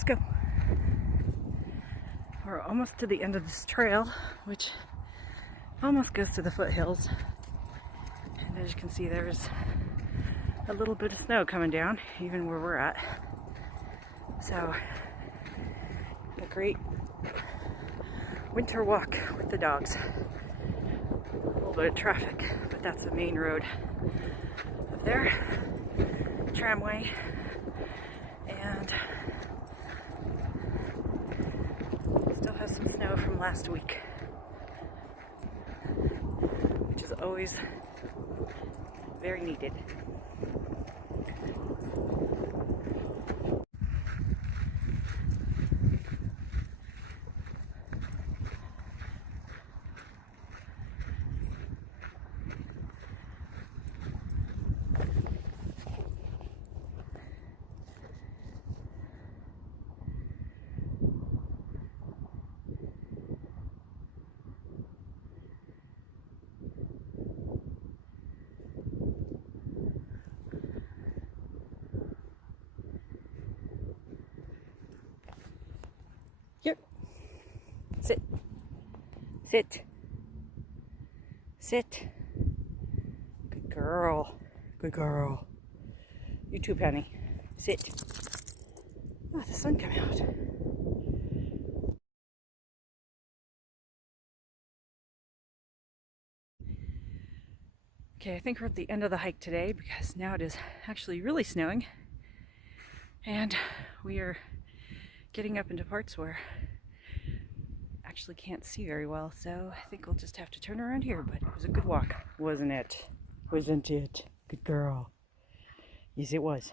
Let's go. We're almost to the end of this trail, which almost goes to the foothills. And as you can see, there's a little bit of snow coming down, even where we're at. So, a great winter walk with the dogs. A little bit of traffic, but that's the main road up there. Tramway. And still has some snow from last week, which is always very needed. Here. Sit. Sit. Sit. Good girl. Good girl. You too, Penny. Sit. Oh, the sun came out. Okay, I think we're at the end of the hike today because now it is actually really snowing. And we are getting up into parts where I actually can't see very well, so I think we'll just have to turn around here. But it was a good walk, wasn't it? Wasn't it? Good girl. Yes, it was.